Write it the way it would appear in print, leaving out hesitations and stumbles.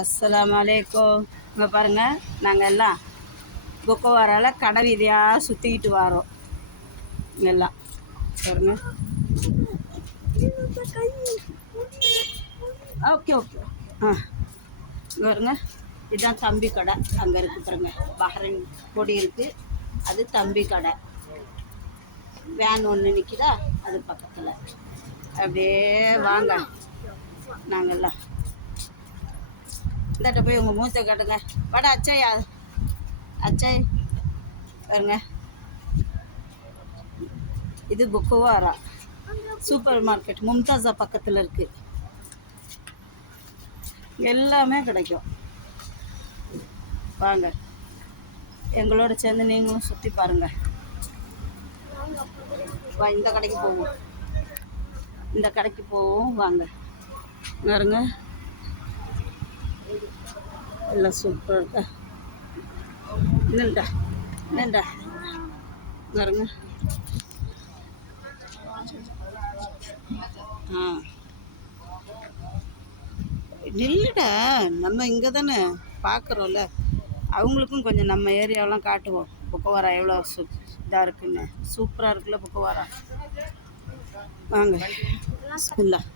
அஸ்ஸலாமு அலைக்கும். இங்கே பாருங்கள், நாங்கள் எல்லாம் புக்கவாரால் கடை வீதியாக சுற்றிக்கிட்டு வரோம். எல்லாம் பாருங்க. Okay okay. இங்கே பாருங்க, இதுதான் தம்பி கடை. அங்கே இருக்குது பாருங்க, பஹ்ரைன் கொடி இருக்குது. அது தம்பி கடை. வேன் ஒன்று நிற்கிதா, அது பக்கத்தில். அப்படியே வாங்க, நாங்கள்லாம் இந்தாட்ட போய் உங்கள் மூச்சை கட்டுங்க. வாடா அச்சையா, அச்சய் பாருங்க. இது புக்குவாரா சூப்பர் மார்க்கெட், மும்தாஸா பக்கத்தில் இருக்குது. எல்லாமே கிடைக்கும். வாங்க, எங்களோட சேர்ந்து நீங்களும் சுற்றி பாருங்கள். வா, இந்த கடைக்கு போவோம், இந்த கடைக்கு போவோம். வாங்க பாருங்க, எல்லாம் சூப்பராக இருக்கா. என்னண்டா பாருங்க. நில்லுடா, நம்ம இங்கே தானே பார்க்குறோம்ல, அவங்களுக்கும் கொஞ்சம் நம்ம ஏரியாவெலாம் காட்டுவோம். புக்கவாரா எவ்வளோ இதாக இருக்குன்னு. சூப்பராக இருக்குல்ல புக்கவாரா. வாங்க, பிஸ்மில்லாஹ்.